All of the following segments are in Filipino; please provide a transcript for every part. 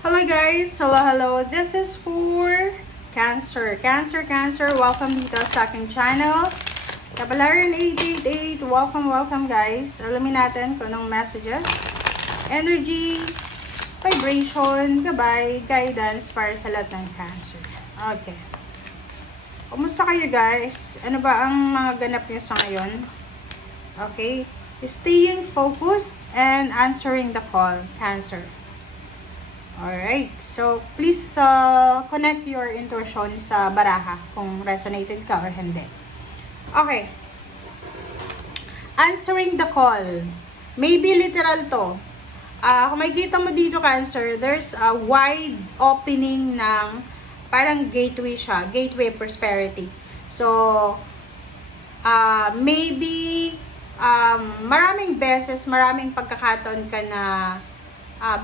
Hello guys! Hello! This is for Cancer. Cancer. Welcome dito sa aking channel. Kapalaran 888. Welcome guys. Alamin natin kung anong messages, energy, vibration, gabay, guidance para sa lahat ng Cancer. Okay. Kumusta kayo guys? Ano ba ang mga ganap nyo sa ngayon? Okay. Staying focused and answering the call, Cancer. Alright, so please connect your intuition sa baraha kung resonated ka or hindi. Okay. Answering the call. Maybe literal to. Kung makikita mo dito, Cancer, there's a wide opening ng parang gateway siya. Gateway prosperity. So, maybe maraming beses, maraming pagkakataon ka na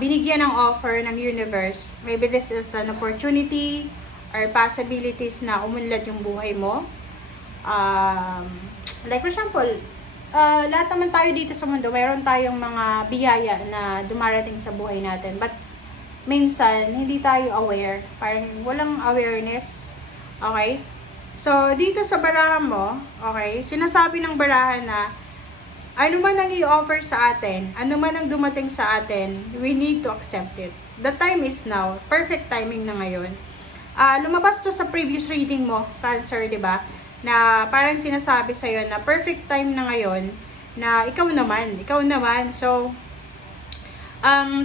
binigyan ng offer ng universe. Maybe this is an opportunity or possibilities na umunlad yung buhay mo. Like for example, lahat naman tayo dito sa mundo, mayroon tayong mga biyaya na dumarating sa buhay natin. But minsan, hindi tayo aware. Parang walang awareness. Okay? So, dito sa baraha mo, okay, sinasabi ng baraha na ano man ang i-offer sa atin, ano man ang dumating sa atin, we need to accept it. The time is now. Perfect timing na ngayon. Lumabas to sa previous reading mo, Cancer, di ba? Na parang sinasabi sa'yo na perfect time na ngayon, na ikaw naman. So,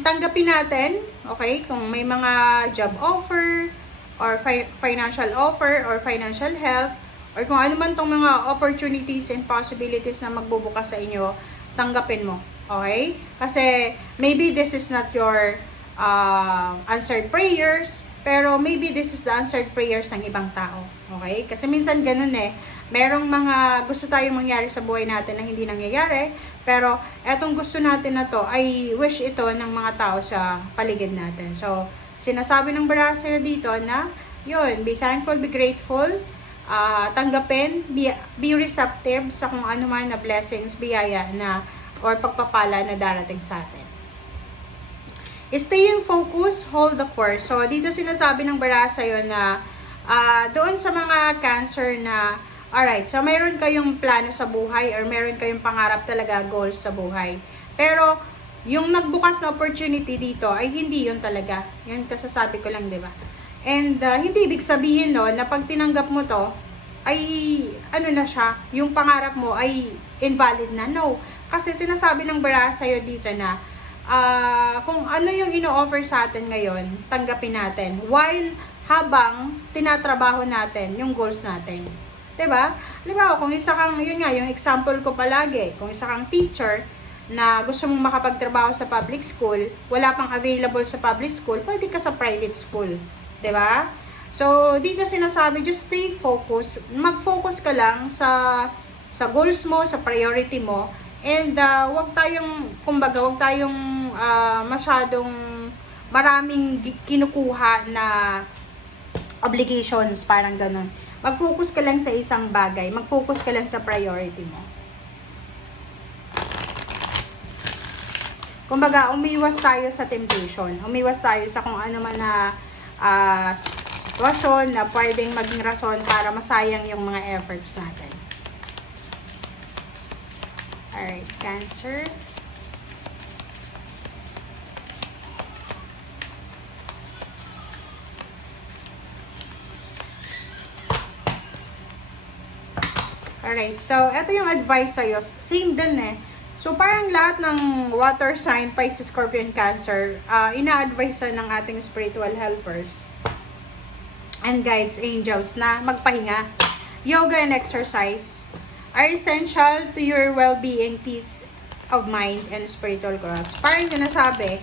tanggapin natin, okay? Kung may mga job offer, or financial offer, or financial help, or kung ano man tong mga opportunities and possibilities na magbubukas sa inyo, tanggapin mo. Okay? Kasi maybe this is not your answered prayers, pero maybe this is the answered prayers ng ibang tao. Okay? Kasi minsan ganun eh. Merong mga gusto tayong mangyari sa buhay natin na hindi nangyayari, pero etong gusto natin na to ay wish ito ng mga tao sa paligid natin. So, sinasabi ng baraha sa'yo dito na, yun, be thankful, be grateful, tanggapin, be receptive sa kung ano man na blessings, biyaya na, or pagpapala na darating sa atin. Staying focused, hold the course. So, dito sinasabi ng baraha sa'yo na, doon sa mga Cancer na, alright, so mayroon kayong plano sa buhay, or mayroon kayong pangarap talaga, goals sa buhay. Pero, yung nagbukas na opportunity dito, ay hindi yun talaga. Yan kasasabi ko lang, di ba? And hindi ibig sabihin no, na pag tinanggap mo to, ay ano na siya, yung pangarap mo ay invalid na. No. Kasi sinasabi ng baraha sa'yo dito na kung ano yung ino-offer sa atin ngayon, tanggapin natin. While habang tinatrabaho natin yung goals natin. Diba? Halimbawa, kung isa kang, yun nga, yung example ko palagi, kung isa kang teacher, na gusto mong makapagtrabaho sa public school, wala pang available sa public school, pwede ka sa private school. Diba? So, dito sinasabi, just stay focused. Mag-focus ka lang sa goals mo, sa priority mo. And, wag tayong masyadong maraming kinukuha na obligations, parang ganun. Mag-focus ka lang sa isang bagay. Mag-focus ka lang sa priority mo. Kumbaga, umiwas tayo sa temptation. Umiwas tayo sa kung ano man na sitwasyon na pwedeng maging rason para masayang yung mga efforts natin. Alright, Cancer. Alright, so ito yung advice sa'yo. Same din eh. So, parang lahat ng water sign, Pisces, Scorpion, Cancer, ina-advise ng ating spiritual helpers and guides, angels, na magpahinga. Yoga and exercise are essential to your well-being, peace of mind, and spiritual growth. Parang sinasabi,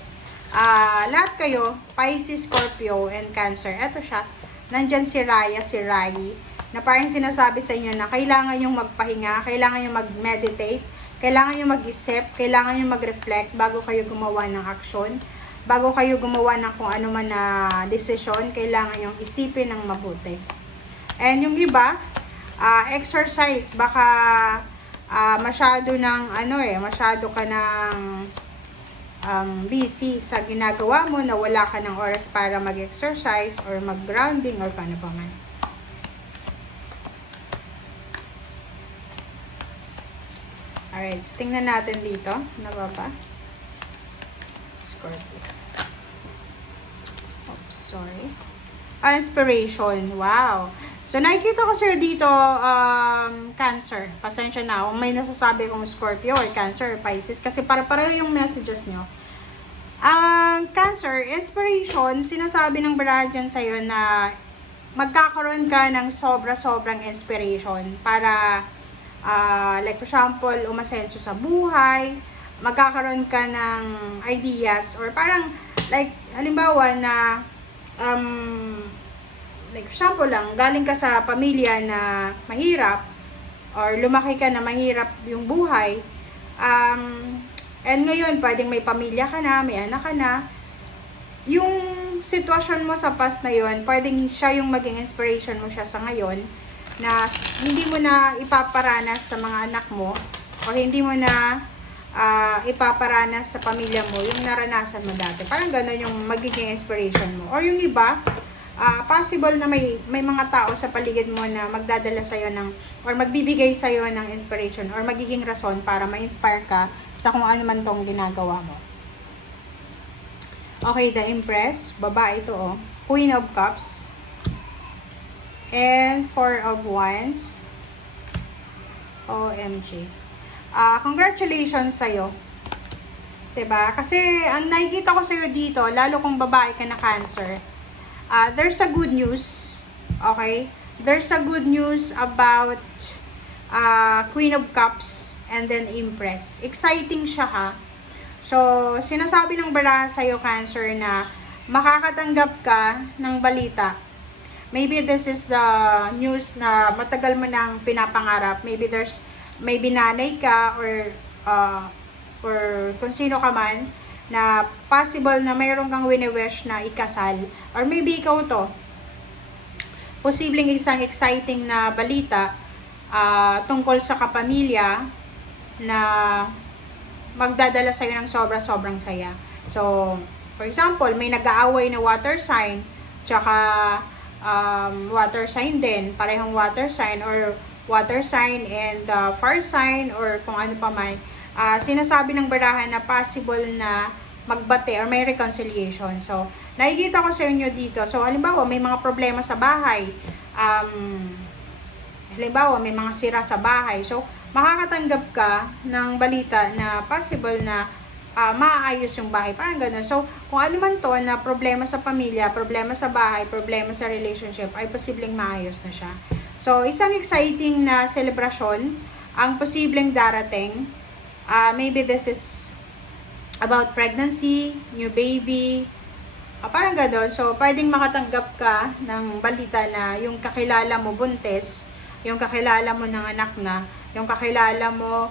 lahat kayo, Pisces, Scorpio, and Cancer, eto siya, nandyan si Raya, si Rai, na parang sinasabi sa inyo na kailangan yung magpahinga, kailangan yung mag-meditate, kailangan nyo mag-isip, kailangan nyo mag-reflect bago kayo gumawa ng aksyon, bago kayo gumawa ng kung ano man na desisyon, kailangan nyo isipin ng mabuti. And yung iba, exercise, baka masyado ng masyado ka ng busy sa ginagawa mo, na wala ka ng oras para mag-exercise or mag-grounding or paano pa man. Alright, so tingnan natin dito. Ano ba? Scorpio. Oops, sorry. Inspiration. Wow. So, nakikita ko sir dito, Cancer. Pasensya na kung may nasasabi kong Scorpio or Cancer or Pisces. Kasi para-pareho yung messages nyo. Cancer, inspiration, sinasabi ng baraha dyan sa'yo na magkakaroon ka ng sobra-sobrang inspiration para, like for example, umasenso sa buhay, magkakaroon ka ng ideas, or parang, like, halimbawa na, like for example lang, galing ka sa pamilya na mahirap, or lumaki ka na mahirap yung buhay, and ngayon, pwedeng may pamilya ka na, may anak ka na, yung sitwasyon mo sa past na yun, pwedeng siya yung maging inspiration mo siya sa ngayon, na hindi mo na ipaparanas sa mga anak mo, o hindi mo na ipaparanas sa pamilya mo yung naranasan mo dati. Parang gano'n yung magiging inspiration mo. Or yung iba, possible na may mga tao sa paligid mo na magdadala sa'yo ng, or magbibigay sa'yo ng inspiration, or magiging rason para ma-inspire ka sa kung ano man tong ginagawa mo. Okay, the Empress, babae ito oh. Queen of Cups. And Four of Wands. OMG. Congratulations sa'yo. Diba? Kasi ang nakikita ko sa'yo dito, lalo kung babae ka na Cancer, there's a good news. Okay? There's a good news about Queen of Cups and then Empress. Exciting siya ha. So, sinasabi ng baraha sa'yo, Cancer, na makakatanggap ka ng balita. Maybe this is the news na matagal mo nang pinapangarap. Maybe nanay ka, or kung sino ka man, na possible na mayroon kang wini-wish na ikasal. Or maybe ikaw to. Posibleng isang exciting na balita tungkol sa kapamilya na magdadala sa'yo ng sobra-sobrang saya. So, for example, may nag-aaway na water sign, tsaka water sign din, parehong water sign, or water sign and fire sign, or kung ano pa man. Sinasabi ng baraha na possible na magbate or may reconciliation. So, nakikita ko sa inyo dito. So, halimbawa, may mga problema sa bahay. Halimbawa, may mga sira sa bahay. So, makakatanggap ka ng balita na possible na maayos yung bahay. Parang ganun. So, kung ano man to na problema sa pamilya, problema sa bahay, problema sa relationship, ay posibleng maayos na siya. So, isang exciting na celebration ang posibleng darating. Maybe this is about pregnancy, new baby, parang gano'n. So, pwedeng makatanggap ka ng balita na yung kakilala mo buntis, yung kakilala mo ng anak na, yung kakilala mo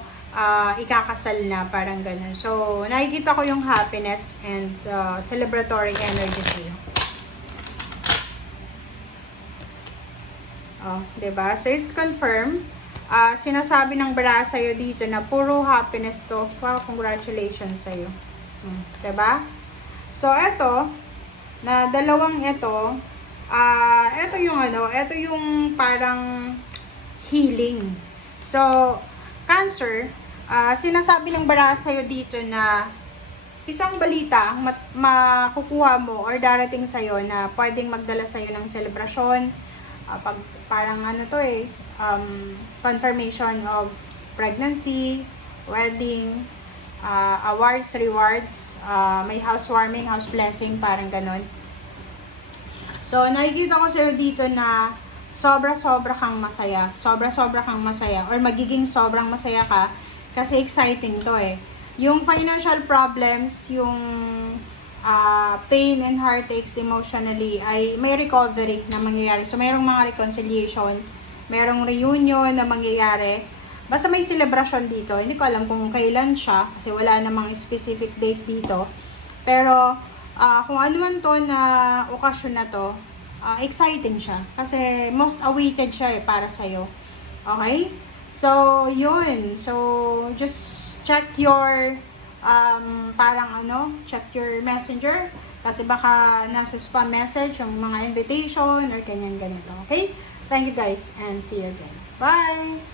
ikakasal na, parang gano'n. So, nakikita ko yung happiness and celebratory energy sa'yo. Diba? So, it's confirmed. Sinasabi ng baraha sa'yo dito na puro happiness to. Wow, congratulations sa'yo. Diba? So, eto, na dalawang ito, ito yung ito yung parang healing. So, Cancer, sinasabi ng baraha sa'yo dito na isang balita makukuha mo or darating sa'yo na pwedeng magdala sa'yo ng selebrasyon, parang confirmation of pregnancy, wedding, awards, rewards, may housewarming, house blessing, parang ganon. So, nakikita ko sa'yo dito na sobra-sobra kang masaya. Sobra-sobra kang masaya. Or magiging sobrang masaya ka kasi exciting to eh. Yung financial problems, yung pain and heartaches emotionally ay may recovery na mangyayari. So, mayroong mga reconciliation, mayroong reunion na mangyayari. Basta may celebration dito. Hindi ko alam kung kailan siya kasi wala namang specific date dito. Pero, kung ano man to na okasyon na to, exciting siya. Kasi most awaited siya para sa'yo. Okay? So, yun. So, just check your parang check your messenger. Kasi baka nasa spam message yung mga invitation or ganyan ganito. Okay? Thank you guys and see you again. Bye!